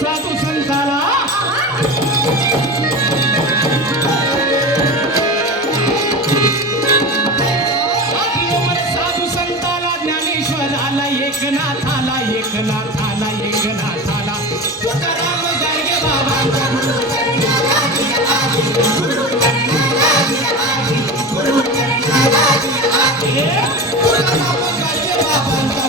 साधू संताला साधू संताला ज्ञानेश्वराला एकनाथाला एकनाथाला एकनाथाला तुकाराम गाडगे बाबांचा तुकाराम गाडगे बाबांचा